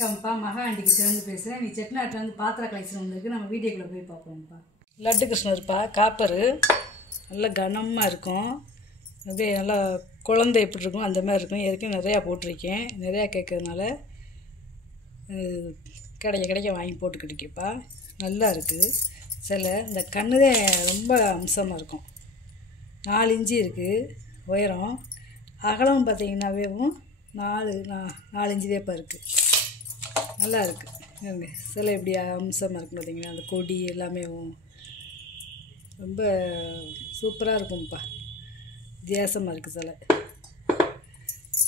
வணக்கம்ப்பா, மகா ஆண்டி கிட்டேருந்து பேசுகிறேன். நீ செட்டிநாட்டில் பாத்திர கலெக்ஷன் வந்திருக்கு. நம்ம வீடியோக்குள்ளே போய் பார்ப்போம்ப்பா. லட்டு கிருஷ்ணர்ப்பா, காப்பரு நல்லா கனமாக இருக்கும். அப்படியே நல்லா குழந்தை எப்படி இருக்கும் அந்த மாதிரி இருக்கும். ஏற்கனவே நிறையா போட்டிருக்கேன். நிறையா கேட்கறதுனால கிடைக்க வாங்கி போட்டுக்கிட்டுருக்கேப்பா. நல்லா இருக்குது. சில இந்த கண்ணுதே ரொம்ப அம்சமாக இருக்கும். 4 இன்ச்சு இருக்குது உயரம். அகலம் பார்த்திங்கன்னாவேவும் 4 இன்ச்சு தேப்பா இருக்குது. நல்லா இருக்குது. சிலை எப்படி அம்சமாக இருக்கும் பார்த்திங்கன்னா, அந்த கொடி எல்லாமே ரொம்ப சூப்பராக இருக்கும்ப்பா. வித்தியாசமாக இருக்குது சிலை.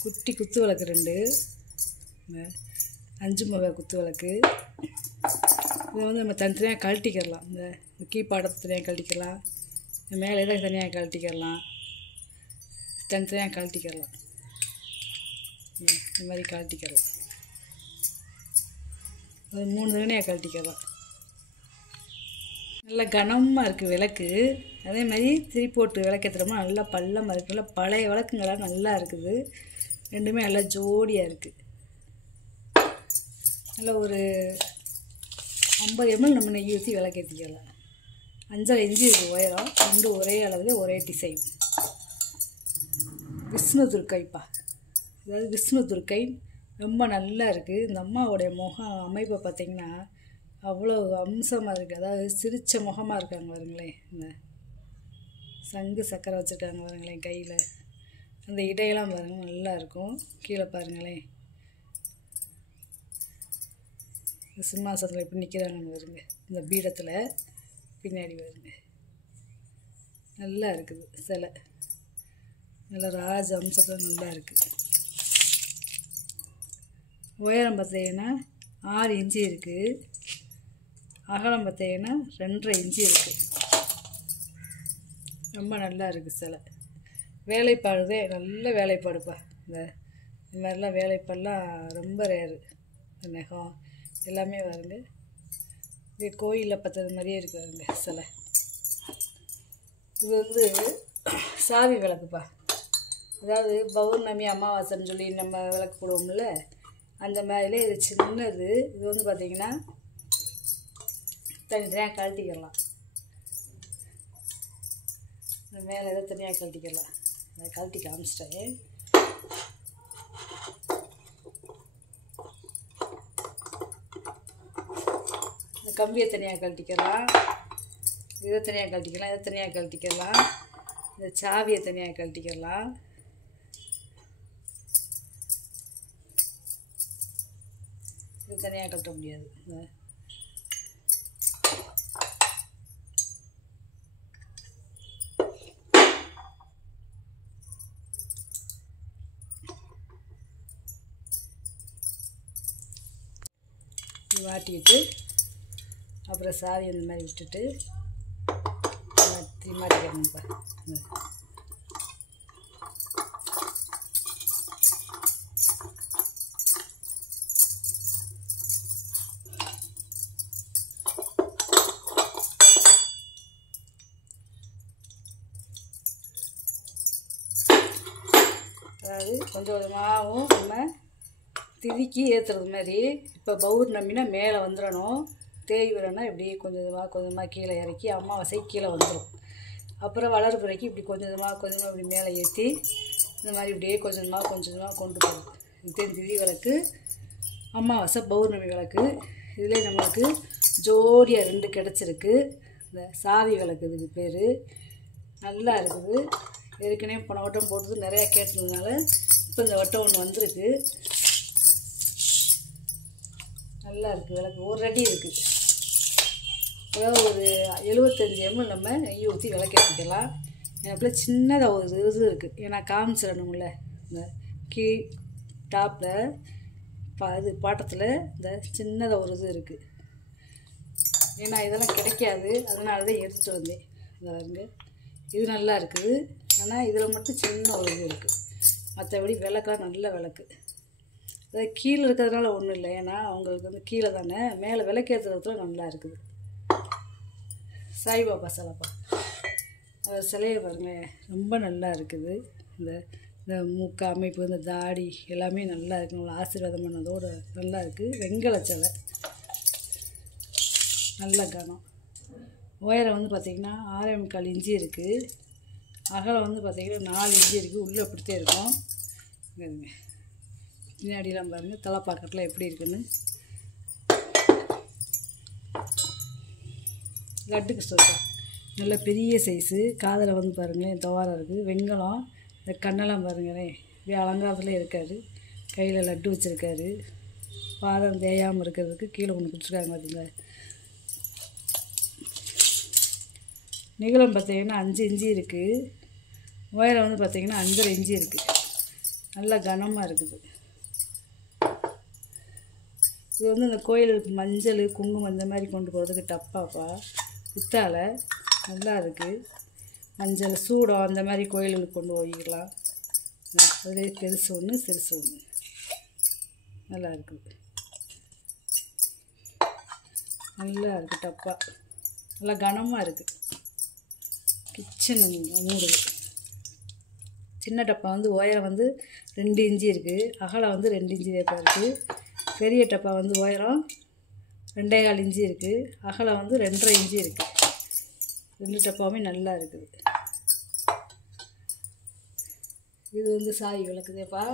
குட்டி குத்து விளக்கு 2, 5 முக குத்து விளக்கு. இதை நம்ம தனித்தனியாக கழட்டிக்கிறலாம். இந்த கீப்பாடத்தை தனியாக கழட்டிக்கலாம், மேலே இதை தனியாக கழட்டிக்கிறலாம், தனித்தனியாக கழட்டிக்கிறலாம். இந்த மாதிரி கழட்டிக்கிறலாம். அது 3 தனியாக கழட்டிக்கலாம். நல்லா கனமாக இருக்குது விளக்கு. அதே மாதிரி திரிப்போட்டு விளக்கேற்றுறோம்னா நல்லா பள்ளமாக இருக்குது. நல்லா பழைய விளக்குங்களாம் நல்லா இருக்குது. ரெண்டுமே நல்லா ஜோடியாக இருக்குது. நல்லா ஒரு 50 ml நம்ம நெய் ஊற்றி விளக்கேற்றிக்கலாம். 5.5 இன்ச்சு இருக்குது உயரம். 2 ஒரே அளவில் ஒரே டிசைன். விஷ்ணு துர்க்கைப்பா, அதாவது விஷ்ணு துர்க்கை ரொம்ப நல்லா இருக்குது. இந்த அம்மாவோடைய முகம் அமைப்பை பார்த்திங்கன்னா அவ்வளோ அம்சமாக இருக்குது. அதாவது சிரித்த முகமாக இருக்காங்க பாருங்களேன். இந்த சங்கு சக்கரை வச்சுருக்காங்க பாருங்களேன் கையில். அந்த இடையெல்லாம் பாருங்கள் நல்லா இருக்கும். கீழே பாருங்களேன் சிம்மாசனத்தில் எப்படி நிற்கிறாங்க பாருங்க. இந்த பீடத்தில் பின்னாடி பாருங்க நல்லா இருக்குது சிலை. நல்லா ராஜ அம்சத்தில் நல்லா இருக்குது. உயரம் பார்த்தீங்கன்னா 6 இன்ச்சு இருக்குது. அகலம் பார்த்தீங்கன்னா 2.5 இன்ச்சு இருக்குது. ரொம்ப நல்லா இருக்குது சிலை. வேலைப்பாடுதே நல்ல வேலைப்பாடுப்பா. இந்த மாதிரிலாம் வேலைப்பாடெலாம் ரொம்ப ரேரு. நெகம் எல்லாமே வருங்க. இது கோயிலில் பார்த்தது மாதிரியே இருக்குதுங்க சிலை. இது சாவி விளக்குப்பா. அதாவது பௌர்ணமி அமாவாசைன்னு சொல்லி நம்ம விளக்கு போடுவோம்ல, அந்த மாதிரிலே இது சின்னது. இது பார்த்திங்கன்னா தனித்தனியாக கழட்டிக்கலாம். இந்த மேலே எதை தனியாக கழட்டிக்கலாம். அதை கழட்டி காமிச்சிட்டேன். இந்த கம்பியை தனியாக கழட்டிக்கலாம், இதை தனியாக கழட்டிக்கலாம், இதை தனியாக கழட்டிக்கலாம், இந்த சாவியை தனியாக கழட்டிக்கலாம். இது தனியாக கழட்ட முடியாது. மாட்டிக்கிட்டு அப்புறம் சாவி இந்த மாதிரி விட்டுட்டு மாட்டிக்கணும்ப்பா. அதாவது கொஞ்சம் கொஞ்சமாகவும் நம்ம திதிக்கு ஏற்றுறது மாதிரி. இப்போ பௌர்ணமினா மேலே வந்துடணும், தேய்விரனா இப்படி கொஞ்சமாக கீழே இறக்கி அமாவாசை கீழே வந்துடும். அப்புறம் வளர்பிறைக்கு இப்படி கொஞ்சமாக இப்படி மேலே ஏற்றி இந்த மாதிரி இப்படியே கொஞ்சமாக கொண்டு போகும். இது திதி விளக்கு, அமாவாசை பௌர்ணமி விளக்கு. இதில் நம்மளுக்கு ஜோடியாக 2 கிடச்சிருக்கு. இந்த சாவி விளக்கு இதுக்கு பேர். நல்லா இருக்குது. ஏற்கனவே போன வட்டம் போட்டது நிறையா கேட்டதுனால இப்போ இந்த வட்டம் ஒன்று வந்திருக்கு. நல்லா இருக்குது விளக்கு. ஒரு அடி இருக்குது. அதாவது ஒரு 75 ml நம்ம நெய் ஊற்றி விளக்கேற்றிக்கலாம். எனக்குள்ள சின்னதாக ஒரு இது இருக்குது. ஏன்னா காமிச்சிடணும்ல. இந்த டாப்பில் இது பாட்டத்தில் இந்த சின்னதாக ஒரு இது இருக்குது. ஏன்னா இதெல்லாம் கிடைக்காது, அதனால தான் எடுத்துகிட்டு வந்தேன். இந்த பாருங்க, இது நல்லா இருக்குது. ஆனால் இதில் மட்டும் சின்ன ஒரு இது இருக்குது. மற்றபடி விளக்கெலாம் நல்ல விளக்கு. அதாவது கீழே இருக்கிறதுனால ஒன்றும் இல்லை. ஏன்னா அவங்களுக்கு கீழே தானே, மேலே விளக்கேற்றுறதுல நல்லா இருக்குது. சாய்பாபா சிலைப்பா. சிலையை பாருங்கள் ரொம்ப நல்லா இருக்குது. இந்த இந்த மூக்கு அமைப்பு, இந்த தாடி எல்லாமே நல்லா இருக்குது. நல்லா ஆசீர்வாதம் பண்ணதோடு நல்லா இருக்குது. வெங்கல சிலை நல்ல கனம். உயரம் வந்து பார்த்திங்கன்னா 6.25 இன்ச்சு இருக்குது. அகலம் வந்து பார்த்திங்கன்னா 4 இன்ச்சு இருக்குது. உள்ளே இப்படித்தே இருக்கும். இங்கே பின்னாடிலாம் பாருங்கள் தலைப்பாக்கட்டில் எப்படி இருக்குன்னு. லட்டுக்கு சொல்கிறேன். நல்ல பெரிய சைஸு. காதில் வந்து பாருங்களேன் துவாரம் இருக்குது. வெங்கலம். இந்த கண்ணெல்லாம் பாருங்களேன் இப்படி அலங்காரத்தில் இருக்கார். கையில் லட்டு வச்சுருக்காரு. பாதம் தேயாமல் இருக்கிறதுக்கு கீழே ஒன்று கொடுத்துருக்காங்க பார்த்துங்க. நீளம் பார்த்திங்கன்னா 5 இன்ச்சு இருக்குது. உயரம் வந்து பார்த்திங்கன்னா 5.5 இன்ச்சு இருக்குது. நல்லா கனமாக இருக்குது. இது வந்து இந்த கோயிலுக்கு மஞ்சள் குங்குமம் இந்த மாதிரி கொண்டு போகிறதுக்கு டப்பாப்பா பித்தாலை நல்லா இருக்குது. மஞ்சள் சூடம் அந்த மாதிரி கோயிலுக்கு கொண்டு போய்க்கலாம். அதே பெருசு ஒன்று சிறுசு ஒன்று நல்லா இருக்குது. நல்லா இருக்குது டப்பா. நல்லா கனமாக இருக்குது. கிச்சன் மூடு. சின்ன டப்பா வந்து உயரம் வந்து 2 இன்ச்சு இருக்குது. அகலம் வந்து 2 இன்ச்சு டப்பா இருக்குது. பெரிய டப்பா வந்து உயரம் 2.25 இன்ச்சு இருக்குது. அகலம் வந்து 2.5 இன்ச்சு இருக்குது. 2 டப்பாவுமே நல்லா இருக்குது. இது வந்து சாய் விளக்குதேப்பா.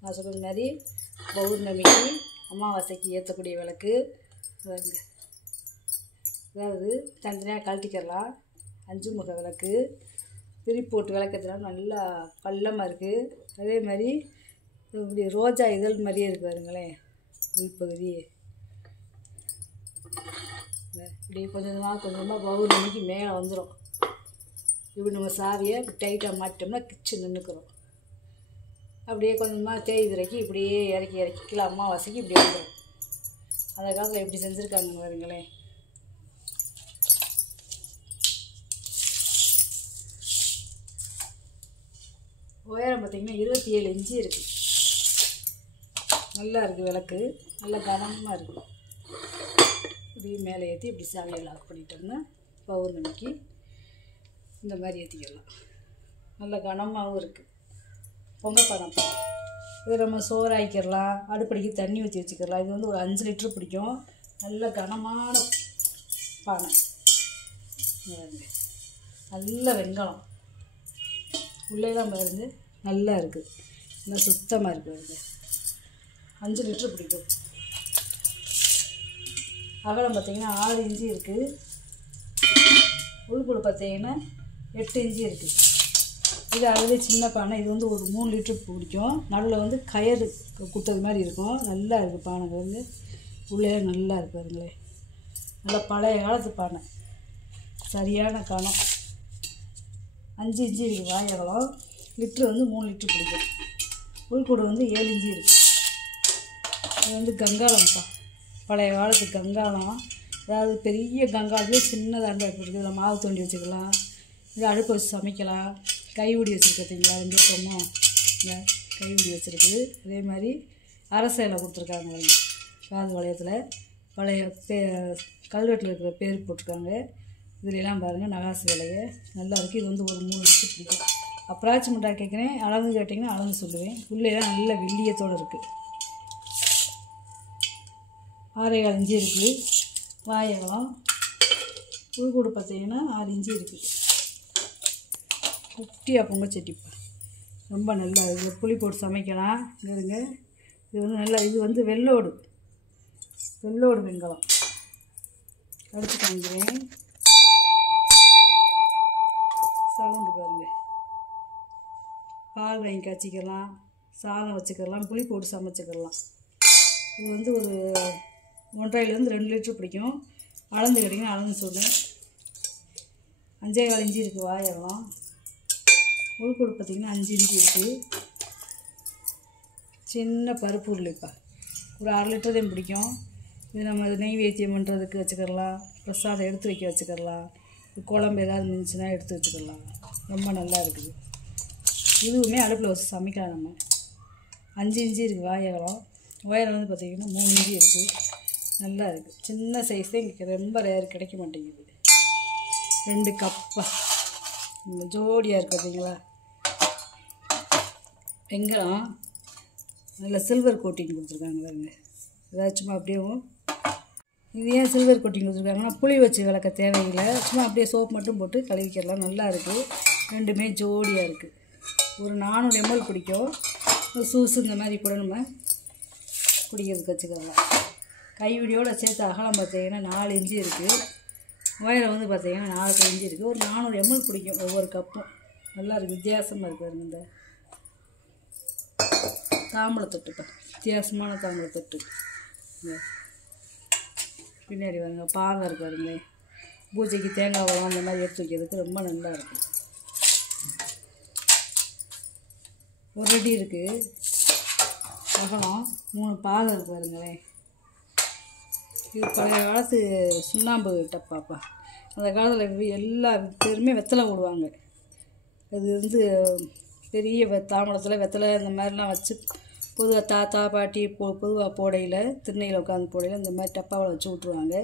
நான் சொல்கிற மாதிரி பௌர்ணமிக்கு அமாவாசைக்கு ஏற்றக்கூடிய விளக்கு. அதாவது தனித்தனியாக கழட்டிக்கிறலாம். 5 முக விளக்கு. பிரிப்போட்டு விளக்கத்துலாம் நல்லா பள்ளமாக இருக்குது. அதே மாதிரி இப்படி ரோஜா இதழ் மாதிரியே இருக்குது பாருங்களேன். உள்பகுதி இப்படி கொஞ்சமாக கொஞ்சமாக பௌர்ணமிக்கு மேலே வந்துடும். இப்படி நம்ம சாவியை டைட்டாக மாட்டோம்னா கிச்சு நின்றுக்கிறோம். அப்படியே கொஞ்சமாக தேய் விரைக்கி இப்படியே இறக்கி கீழே அமாவாசைக்கு இப்படி வந்துடும். அந்த காலத்தில் எப்படி செஞ்சுருக்காங்க பாருங்களேன். உயரம் பார்த்திங்கன்னா 27 இன்ச்சு இருக்குது. நல்லா இருக்குது விளக்கு. நல்லா கனமாக இருக்குது. இப்படி மேலே ஏற்றி இப்படி சாவியை லாக் பண்ணிட்டோம்னா பௌர்ணமிக்கு இந்த மாதிரி ஏற்றிக்கலாம். நல்ல கனமாகவும் இருக்குது. பொங்கல் பணம் இது நம்ம சோறு ஆக்கிடலாம். அடுப்படிக்கு தண்ணி ஊற்றி வச்சுக்கலாம். இது வந்து ஒரு 5 லிட்டரு பிடிக்கும். நல்ல கனமான பானை. நல்ல வெங்காயம் உள்ளேலாம் பாருங்க நல்லா இருக்குது. நல்லா சுத்தமாக இருக்குது பாருங்க. 5 லிட்டரு பிடிக்கும். அகலம் பார்த்திங்கன்னா 6 இன்ச்சு இருக்குது. உள்குழு பார்த்திங்கன்னா 8 இன்ச்சு இருக்குது. இது அதுவே சின்ன பானை. இது வந்து ஒரு 3 லிட்டரு பிடிக்கும். நடுவில் வந்து கயறு குத்துறது மாதிரி இருக்கும். நல்லா இருக்குது பானை. வந்து உள்ளே நல்லா இருக்குது பாருங்களேன். நல்லா பழைய காலத்து பானை. சரியான கனம். 5 இன்ச்சு இருக்குது வாயகலம். லிட்ரு வந்து 3 லிட்ரு பிடிக்கும். உள்கூடு வந்து 7 இன்ச்சு இருக்குது. இது வந்து கங்காளம்ப்பா. பழைய காலத்து கங்காளம். அதாவது பெரிய கங்காளத்துலேயே சின்னதாக அடுப்பு இருக்குது. இதில் மாவு தோண்டி வச்சுக்கலாம். இது அடுப்பை வச்சு சமைக்கலாம். கைவிடி வச்சுருக்கீங்களா 2 பக்கமும் கைவிடி வச்சுருக்கு. அதே மாதிரி அரசையில் கொடுத்துருக்காங்க. காது வளையத்தில் பழைய கல்வெட்டில் இருக்கிற பேர் போட்டிருக்காங்க. இதுலாம் பாருங்கள் நகாசு விலையை நல்லா இருக்குது. இது வந்து ஒரு 3 லிட்டரு பிடிக்கும். அப்ராக்சிமேட்டாக கேட்குறேன். அளவு கேட்டிங்கன்னா அளந்து சொல்லுவேன். உள்ளேலாம் நல்ல வெள்ளியத்தோடு இருக்குது. 6.25 இன்ச்சு இருக்குது. வாயகலம். உள்கூடு பார்த்திங்கன்னா 6 இன்ச்சு இருக்குது. குட்டியாக பொங்கச்சட்டிப்பா. ரொம்ப நல்லா இது புளி போட்டு சமைக்கலாம். இதுங்க இது வந்து நல்லா இது வந்து வெள்ளோடு வெங்கலம். அடுத்து காமிக்கிறேன். சவுண்டு பாருங்கள். பால் வாங்கி காய்ச்சிக்கலாம். சாதம் வச்சுக்கலாம். புளி போட்டு சமைச்சிக்கலாம். இது வந்து ஒரு 1.5 2 லிட்டரு பிடிக்கும். அளந்து கிடைக்கும். அளந்து சொல்கிறேன். 5.25 இன்ச்சு இருக்குது வாயகலம். உள்கூடு பார்த்திங்கன்னா 5 இன்ச்சு இருக்குது. சின்ன பருப்பு உருளைப்பா. ஒரு 1/2 லிட்டர் தான் பிடிக்கும். இது நம்ம நெய்வேத்தியம் பண்ணுறதுக்கு வச்சுக்கலாம். பிரசாதம் எடுத்து வைக்க வச்சுக்கலாம். குழம்பு ஏதாவது இருந்துச்சுன்னா எடுத்து வச்சுக்கலாம். ரொம்ப நல்லா இருக்குது. இதுவுமே அடுப்பில் வச்சு சமைக்கலாம். நம்ம 5 இன்ச்சு இருக்குது வாயகலம். உயரம் வந்து பார்த்திங்கன்னா 3 இன்ச்சு இருக்குது. நல்லா இருக்குது. சின்ன சைஸ் தான் இங்கே ரொம்ப ரேர் கிடைக்க மாட்டேங்குது. 2 கப்பா ஜோடியாக இருக்குது பார்த்தீங்களா. வெங்காயம் நல்ல சில்வர் கோட்டிங் கொடுத்துருக்காங்க பாருங்க. ஏதாச்சும் அப்படியும் இது ஏன் சில்வர் கோட்டிங் கொடுத்துருக்காங்கன்னா புளி வச்சு விளக்க தேவையில்லை. சும்மா அப்படியே சோப் மட்டும் போட்டு கழுவிக்கலாம். நல்லா இருக்குது. ரெண்டுமே ஜோடியாக இருக்குது. ஒரு 400 ml பிடிக்கும். ஒரு சூஸ் இந்த மாதிரி கூட நம்ம குடிக்கிறதுக்கு வச்சுக்கலாம். கைவிடியோடு சேர்த்து அகலம் பார்த்தீங்கன்னா 4 இன்ச்சு இருக்குது. உயரம் வந்து பார்த்தீங்கன்னா 4 இன்ச்சு இருக்குது. ஒரு 400 ml பிடிக்கும் ஒவ்வொரு கப்பும். நல்லா இருக்குது. வித்தியாசமாக இருக்குது இந்த தாம்பழத்தட்டுப்பா. வித்தியாசமான தாம்பழத்தட்டு. பின்னாடி வாங்க பாகம் இருக்கு பாருங்களேன். பூஜைக்கு தேங்காய் வளம் அந்த மாதிரி எடுத்து வைக்கிறதுக்கு ரொம்ப நல்லா இருக்கும். ஒரு அடி இருக்குது அகலம். 3 பாகம் இருக்கு பாருங்களேன். இது பழைய காலத்து சுண்ணாம்பு டப்பாப்பா. அந்த காலத்தில் எல்லா பேருமே வெத்தலை போடுவாங்க. அது வந்து பெரிய தாம்பழத்தில் வெத்தலை இந்த மாதிரிலாம் வச்சு பொதுவாக தாத்தா பாட்டி பொதுவாக போடையில் திண்ணையில் உட்காந்து போடையில் இந்த மாதிரி டப்பாவில் வச்சு விட்ருவாங்க.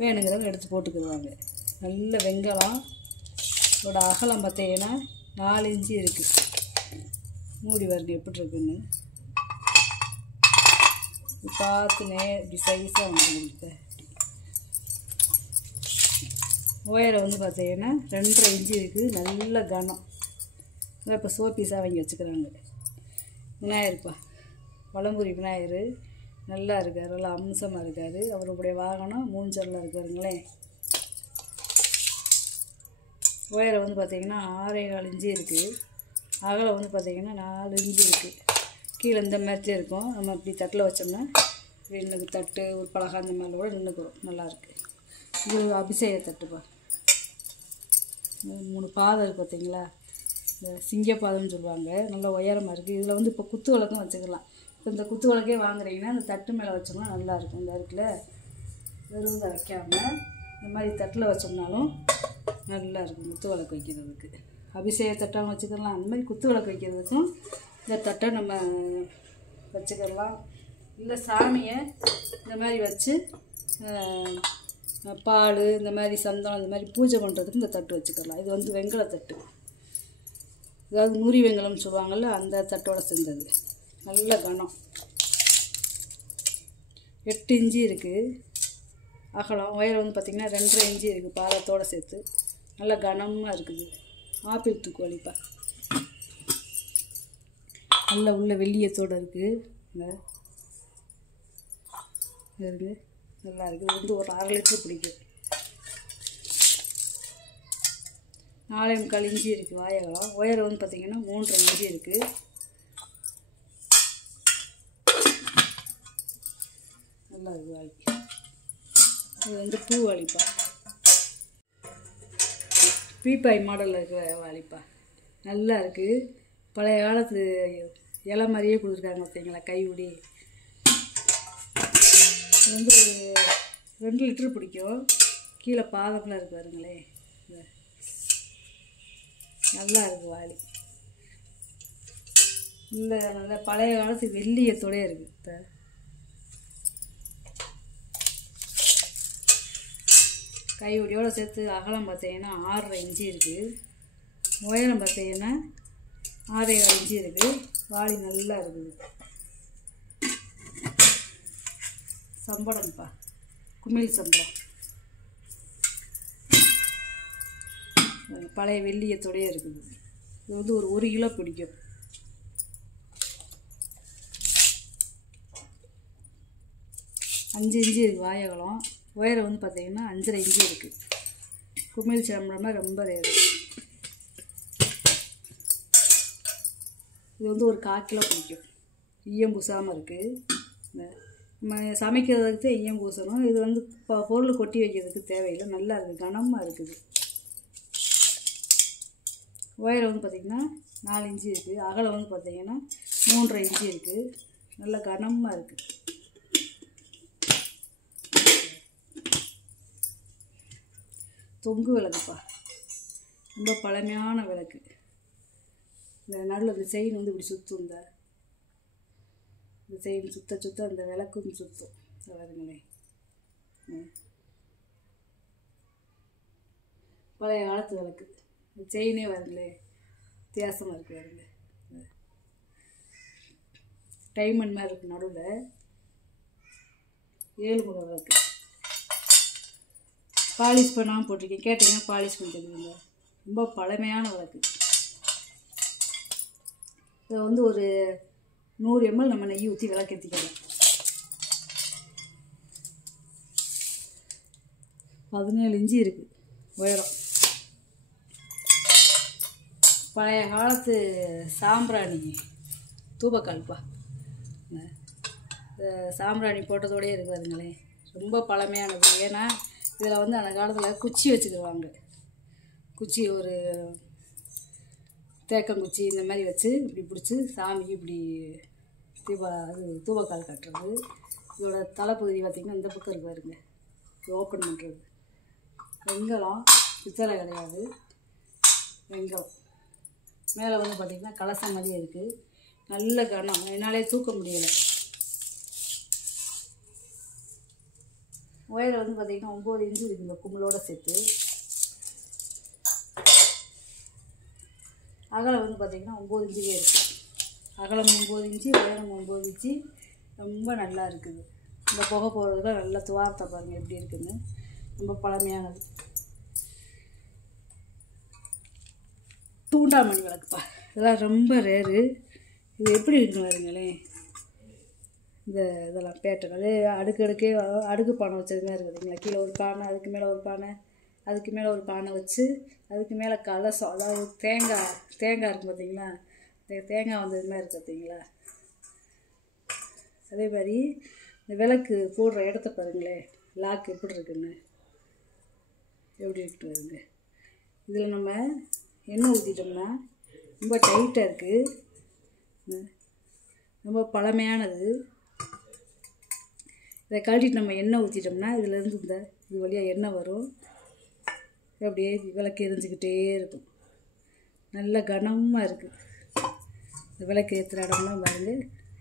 வேணுங்கிறவங்க எடுத்து போட்டுக்கிடுவாங்க. நல்ல வெங்காயம் இதோட அகலம் பார்த்தீங்கன்னா 4 இன்ச்சு இருக்குது. மூடி வருங்க எப்படி இருக்குன்னு பார்த்துனே இப்படி சைஸாக வந்து. உயரம் வந்து பார்த்தீங்கன்னா 2.5 இன்ச்சு இருக்குது. நல்ல கனம். அதான் இப்போ சோப்பீஸாக வாங்கி வச்சுக்கிறாங்க. விநாயகர்ப்பா. வலம்புரி விநாயகர் நல்லா இருக்கார். நல்லா அம்சமாக இருக்கார். அவருடைய வாகனம் மூஞ்சல்லாம் இருக்காருங்களேன். உயரம் வந்து பார்த்திங்கன்னா 6.25 இன்ச்சு இருக்குது. அகலம் வந்து பார்த்திங்கன்னா 4 இன்ச்சு இருக்குது. கீழே இந்த மாதிரி இருக்கும். நம்ம இப்படி தட்டில் வச்சோம்னா இன்னுக்கு தட்டு ஒரு பலகா அந்த மாதிரி கூட நின்றுக்கிறோம். நல்லாயிருக்கு. இது அபிஷேக தட்டுப்பா. 3 பாதம் இருக்குது பார்த்தீங்களா. இந்த சிங்கப்பாதம்னு சொல்லுவாங்க. நல்லா உயரமாக இருக்குது. இதில் வந்து இப்போ குத்து விளக்கும் வச்சுக்கலாம். இப்போ இந்த குத்து விளக்கே வாங்குறீங்கன்னா அந்த தட்டு மேலே வச்சோம்னா நல்லாயிருக்கும். இந்த இருக்குல்ல வெறுதை வைக்காமல் இந்த மாதிரி தட்டில் வச்சோம்னாலும் நல்லா இருக்கும். குத்து விளக்கு வைக்கிறதுக்கு அபிஷேக தட்டாகவும் வச்சுக்கலாம். அந்த மாதிரி குத்து விளக்கு வைக்கிறதுக்கும் இந்த தட்டை நம்ம வச்சுக்கலாம். இல்லை சாமியை இந்த மாதிரி வச்சு பால் இந்த மாதிரி சந்தனம் இந்த மாதிரி பூஜை பண்ணுறதுக்கு இந்த தட்டு வச்சுக்கலாம். இது வந்து வெங்கல தட்டு. அதாவது நூறி வெங்கலம்னு சொல்லுவாங்கள்ல அந்த தட்டோட சேர்ந்தது. நல்ல கனம். 8 இன்ச்சு இருக்குது அகலம். உயரம் வந்து பார்த்திங்கன்னா 2.5 இன்ச்சு இருக்குது பாதத்தோடு சேர்த்து. நல்ல கனமாக இருக்குது. ஆப்பிள் தூக்கு வலிப்பா. நல்ல உள்ள வெள்ளியத்தோடு இருக்குது. இருக்கு நல்லா இருக்குது. இது வந்து ஒரு 1/2 லிட்டர் பிடிக்கும். 4.25 இன்ச்சு இருக்குது வாயகலம். உயரம் வந்து பார்த்திங்கன்னா 3.5 இன்ச்சு இருக்குது. நல்லா இருக்குது வாளி. இது வந்து பூ வாளிப்பா. பீப்பாய் மாடலில் இருக்கிற வாளிப்பா. நல்லா இருக்குது. பழைய காலத்து இலை மாதிரியே கொடுத்துருக்காங்க பார்த்தீங்களா கைவிடி. இது வந்து ஒரு 2 லிட்டர் பிடிக்கும். கீழே பாதம்லாம் இருக்குது பாருங்களேன். நல்லா இருக்குது வாளி. இந்த நல்ல பழைய காலத்து வெள்ளியத்தோடே இருக்குது. இப்போ கைவிடியோடு சேர்த்து அகலம் பார்த்தீங்கன்னா 6.5 இன்ச்சு இருக்குது. உயரம் பார்த்தீங்கன்னா 6.25 இன்ச்சு இருக்குது. வாளி நல்லா இருக்குது. சம்பளம்ப்பா. குமிழ் சம்பளம். பழைய வெள்ளியத்தோடையே இருக்குது. இது வந்து ஒரு 1 கிலோ பிடிக்கும். அஞ்சு இன்ச்சு இருக்குது வாயகலம். உயரம் வந்து பார்த்திங்கன்னா 5.5 இன்ச்சு இருக்குது. குமிழ் சம்பளமாக ரொம்ப ரேரு. இது வந்து ஒரு 1/4 கிலோ பிடிக்கும். ஈயம் பூசாமல் இருக்குது. நம்ம சமைக்கிறதுக்கு ஈயம் பூசணும். இது வந்து பொருள் கொட்டி வைக்கிறதுக்கு தேவையில்லை. நல்லா இருக்குது. கனமாக இருக்குது. உயரம் வந்து பார்த்திங்கன்னா 4 இன்ச்சு இருக்குது. அகலம் வந்து பார்த்திங்கன்னா 3.5 இன்ச்சு இருக்குது. நல்லா கனமாக இருக்குது. தொங்கு விளக்குப்பா. ரொம்ப பழமையான விளக்கு. இந்த நடுவில் இந்த செயின் வந்து இப்படி சுற்றும். இந்த செயின் சுத்த சுத்த அந்த விளக்கும் சுற்றும். வருங்களேன். பழைய காலத்து விளக்கு. இந்த செயினே வருங்களே வித்தியாசமாக இருக்குது. வருங்க டைமண்ட் மாதிரி இருக்குது. நடுவில் 7 முக விளக்கு பாலிஷ் பண்ணாமல் போட்டிருக்கேன். கேட்டிங்கன்னா பாலிஷ் பண்ணி தருவீங்க. ரொம்ப பழமையான விளக்கு. இதை வந்து ஒரு 100 ml நம்ம நெய் ஊற்றி விளக்கேற்றிக்கலாம். 17 இன்ச்சு இருக்குது உயரம். பழைய காலத்து சாம்பிராணி தூபக்கால்ப்பா. சாம்பிராணி போட்டதோடயே இருக்குதுங்களேன். ரொம்ப பழமையானது. ஏன்னா இதில் வந்து அந்த காலத்தில் குச்சி வச்சுக்குவாங்க. குச்சி ஒரு தேக்கங்குச்சி இந்த மாதிரி வச்சு இப்படி பிடிச்சி சாமிக்கு இப்படி தூபக்கால் கட்டுறது. இதோட தலைப்பகுதி பார்த்திங்கன்னா இந்த பக்கம் இருக்கு பாருங்க. இது ஓப்பன் பண்ணுறது. வெங்கலம், பித்தளை கிடையாது, வெங்கலம். மேலே வந்து பார்த்திங்கன்னா கலசம் மாதிரியே இருக்குது. நல்ல கனம். என்னாலே தூக்க முடியலை. ஒயரை வந்து பார்த்திங்கன்னா 9 இன்ச்சு இருக்குது இந்த கும்பலோடு சேர்த்து. அகலம் வந்து பார்த்திங்கன்னா 9 இன்ச்சுக்கே இருக்குது. அகலம் 9 இன்ச்சு, உயரம் 9 இன்ச்சு. ரொம்ப நல்லா இருக்குது. இந்த புகை போகிறதுல நல்ல துவாரத்தை பாருங்கள் எப்படி இருக்குதுன்னு. ரொம்ப பழமையானது. தூண்டாமணி விளக்குப்பா. இதெல்லாம் ரொம்ப ரேரு. இது எப்படி இருக்குன்னு பாருங்களேன். இதெல்லாம் பேட்டர்னு அடுக்கே அடுக்கு பானை வச்சது மாதிரி இருக்குதுங்களா. கீழே ஒரு பானை, அதுக்கு மேலே ஒரு பானை, அதுக்கு மேலே ஒரு பானை வச்சு அதுக்கு மேலே கலசம். அதாவது தேங்காய் இருக்குது பார்த்தீங்களா. தேங்காய் வந்தது மாதிரி இருக்குது பார்த்தீங்களா. அதே மாதிரி இந்த விளக்கு போடுற இடத்த பாருங்களேன். லாக் எப்படி இருக்குன்னு எப்படி இருக்குட்டு வருங்க. இதில் நம்ம எண்ணெய் ஊற்றிட்டோம்னா ரொம்ப டைட்டாக இருக்குது. ரொம்ப பழமையானது. இதை கழட்டிட்டு நம்ம எண்ணெய் ஊற்றிட்டோம்னா இதிலேருந்து இது வழியாக எண்ணெய் வரும். அப்படியே விளக்கு எரிஞ்சிக்கிட்டே இருக்கும். நல்ல கனமாக இருக்குது. இந்த விளக்கு ஏற்றுற இடம்லாம் பாருங்க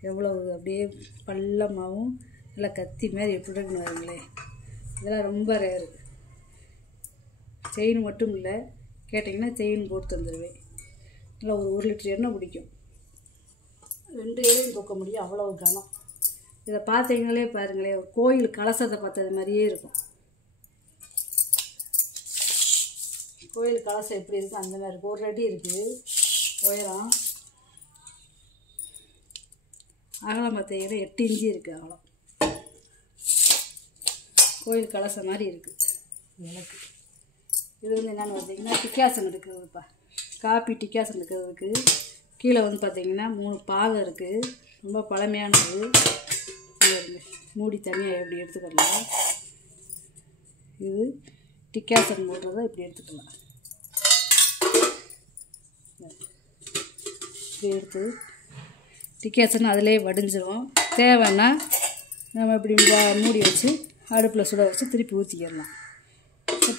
எவ்வளோ அப்படியே பள்ளமாகவும் நல்லா கத்தி மாதிரி எப்படி இருக்குன்னு பாருங்களேன். இதெல்லாம் ரொம்ப ரேரு. செயின் மட்டும் இல்லை, கேட்டிங்கன்னா செயின் போட்டு தந்துடுவேன். நல்லா ஒரு 1 லிட்டர் எண்ணெய் பிடிக்கும். 2 ஏழையும் தூக்க முடியும். அவ்வளோ கனம். இதை பார்த்தீங்களே பாருங்களேன். ஒரு கோயில் கலசத்தை பார்த்தது மாதிரியே இருக்கும். கோயில் கலசம் எப்படி இருக்குது அந்த மாதிரி இருக்குது. 1 அடி இருக்குது உயரம். அகலம் பார்த்தீங்கன்னா 8 இன்ச்சு இருக்குது அகலம். கோயில் கலசம் மாதிரி இருக்குது விளக்கு. இது வந்து என்னென்னு பார்த்தீங்கன்னா டிக்காசன் எடுக்கிறதுப்பா. காப்பி டிக்காசன் எடுக்கிறதுக்கு கீழே வந்து பார்த்திங்கன்னா 3 பாகம் இருக்குது. ரொம்ப பழமையானது. மூடி தனியாக எப்படி எடுத்துக்கலாம். இது டிக்காசன் போடுறதை இப்படி எடுத்துக்கலாம். இப்படி எடுத்து டிக்காசன் அதிலே வடிஞ்சிரும். தேவைன்னா நம்ம இப்படி மூடி வச்சு அடுப்பில் சுட வச்சு திருப்பி ஊற்றிக்கிடலாம்.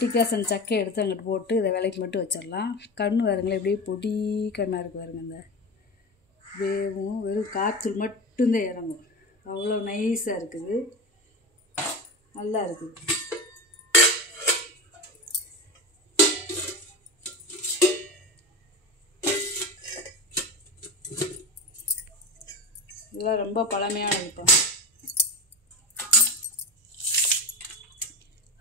டிக்காசன் சக்கையை எடுத்து அங்கிட்டு போட்டு இதை விலைக்கு மட்டும் வச்சிடலாம். கண் பாருங்களேன் எப்படியே பொடி கண்ணாக இருக்குது பாருங்க. இந்த வேவும் வெறும் காய்ச்சல் மட்டும்தான் இறங்கும். அவ்வளோ நைஸாக இருக்குது. நல்லா இருக்குது. இதெல்லாம் ரொம்ப பழமையானது. இப்போ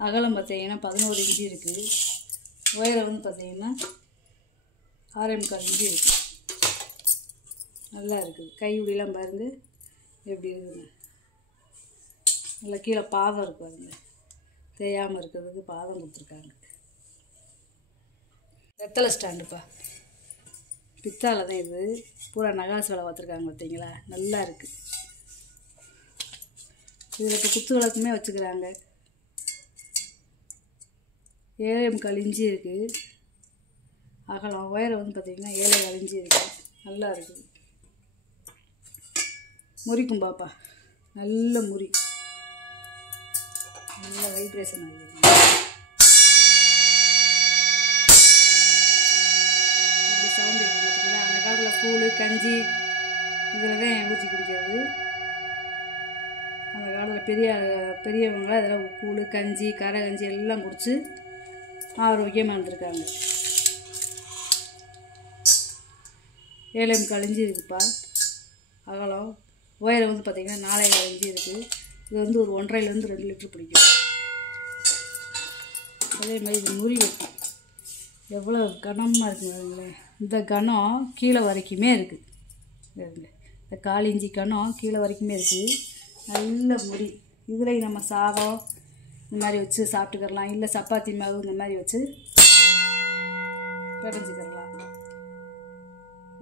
அகலம் பார்த்தீங்கன்னா 11 இன்ச்சு இருக்குது. உயரம் வந்து பார்த்தீங்கன்னா 6.25 இன்ச்சு இருக்குது. நல்லா இருக்குது. கையுடியெல்லாம் பாருங்கள் எப்படி இருக்குதுங்க. நல்லா கீழே பாதம் இருக்கு பாருங்க. தேயாமல் இருக்கிறதுக்கு பாதம் கொடுத்துருக்காங்க. வெத்தலை ஸ்டாண்டுப்பா. பித்தால தான் இது. பூரா நகாசு வேலை பார்த்துருக்காங்க பார்த்தீங்களா. நல்லா இருக்குது. இதில் இப்போ குத்து விளக்குமே வச்சுக்கிறாங்க. 7.25 இன்ச்சு இருக்குது அகலம். உயரம் வந்து பார்த்திங்கன்னா 7.25 இன்ச்சு இருக்குது. நல்லா இருக்குது. முறிக்கும் பாப்பா. நல்ல முறி. நல்ல வைப்ரேஷன் ஆகுது. இப்படி சவுண்டு இருக்குது பார்த்தீங்களா. அந்த காலத்தில் கூழ் கஞ்சி இதில் தான் ஊற்றி குடிக்கிறது. அந்த காலத்தில் பெரியவங்களாம் இதெல்லாம் கூழ் கஞ்சி கரை கஞ்சி எல்லாம் குடித்து ஆரோக்கியமாக இருந்திருக்காங்க. 7.25 இன்ச்சு இருக்குப்பா அகலம். உயரம் வந்து பார்த்திங்கன்னா 4.5 இருக்குது. இது வந்து ஒரு 1.5லேருந்து 2 லிட்டர் பிடிக்கும். அதே மாதிரி இது முறி வைக்கும். எவ்வளோ கனமாக இருக்குது பாருங்களேன். இந்த கனம் கீழே வரைக்குமே இருக்குது. இந்த 1/4 இன்ச்சு கனம் கீழே வரைக்குமே இருக்குது. நல்ல முறி. இதில் நம்ம சாதம் இந்த மாதிரி வச்சு சாப்பிட்டுக்கிறலாம். இல்லை சப்பாத்தி மாவு இந்த மாதிரி வச்சு பிணைஞ்சிக்கிறலாம்.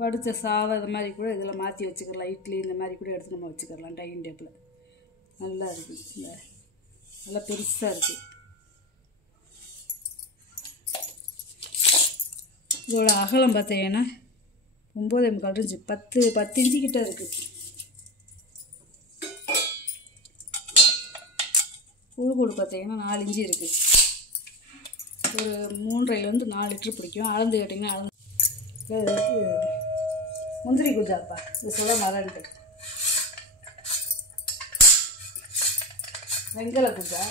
வடித்த சாதம் இந்த மாதிரி கூட இதில் மாற்றி வச்சுக்கலாம். இட்லி இந்த மாதிரி கூட எடுத்து நம்ம வச்சுக்கிறலாம். டைனிங் டேபிளில் நல்லா இருக்குது. இந்த நல்லா பெருசாக இருக்குது. இதோட அகலம் பார்த்தீங்கன்னா 9.25 இன்ச்சு, 10 இன்ச்சு கிட்ட இருக்குது. உழுக்கூடு பார்த்தீங்கன்னா 4 இன்ச்சு இருக்குது. ஒரு 3.5லேருந்து 4 லிட்டர் பிடிக்கும். அளந்து கேட்டிங்கன்னா முந்திரி குஜாப்பா, இது சொல்ல மறந்துட்டு. வெங்கல குஜா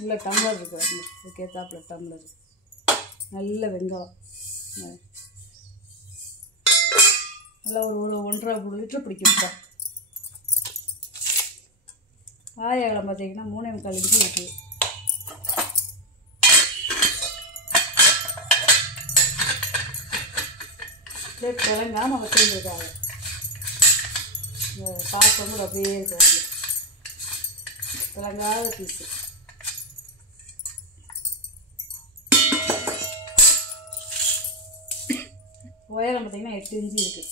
நல்ல டம்ளர் இருக்குது. இதுக்கேற்றாப்புல டம்ளர். நல்ல வெங்காயம் நல்லா ஒரு 1.5 லிட்டர் பிடிக்கும்ப்பா. வாய் அகலம் பார்த்தீங்கன்னா 3.25 இன்ச்சு இருக்குது. கிழங்காமல் வச்சுருந்துருக்காங்க. பார்க்கும் கூட அப்படியே இருக்காங்க. கிழங்காத பீஸு. உயரம் பார்த்தீங்கன்னா 8 இன்ச்சு இருக்குது.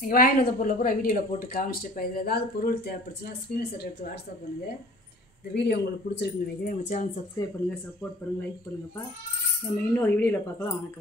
நீங்கள் வாங்கிட்டு வந்த பொருளை கூட வீடியோவில் போட்டு காமிச்சிட்டு இதில் ஏதாவது பொருள் தேவைப்படுச்சுன்னா ஸ்க்ரீன்ஷாட் எடுத்து வாட்ஸ்அப் பண்ணுங்கள். இந்த வீடியோ உங்களுக்கு பிடிச்சிருக்குன்னு நினைக்கிறேன். நம்ம சேனல் சப்ஸ்கிரைப் பண்ணுங்கள், சப்போர்ட் பண்ணுங்கள், லைக் பண்ணுங்கப்பா. நம்ம இன்னொரு வீடியோவில் பார்க்கலாம். வணக்கம்.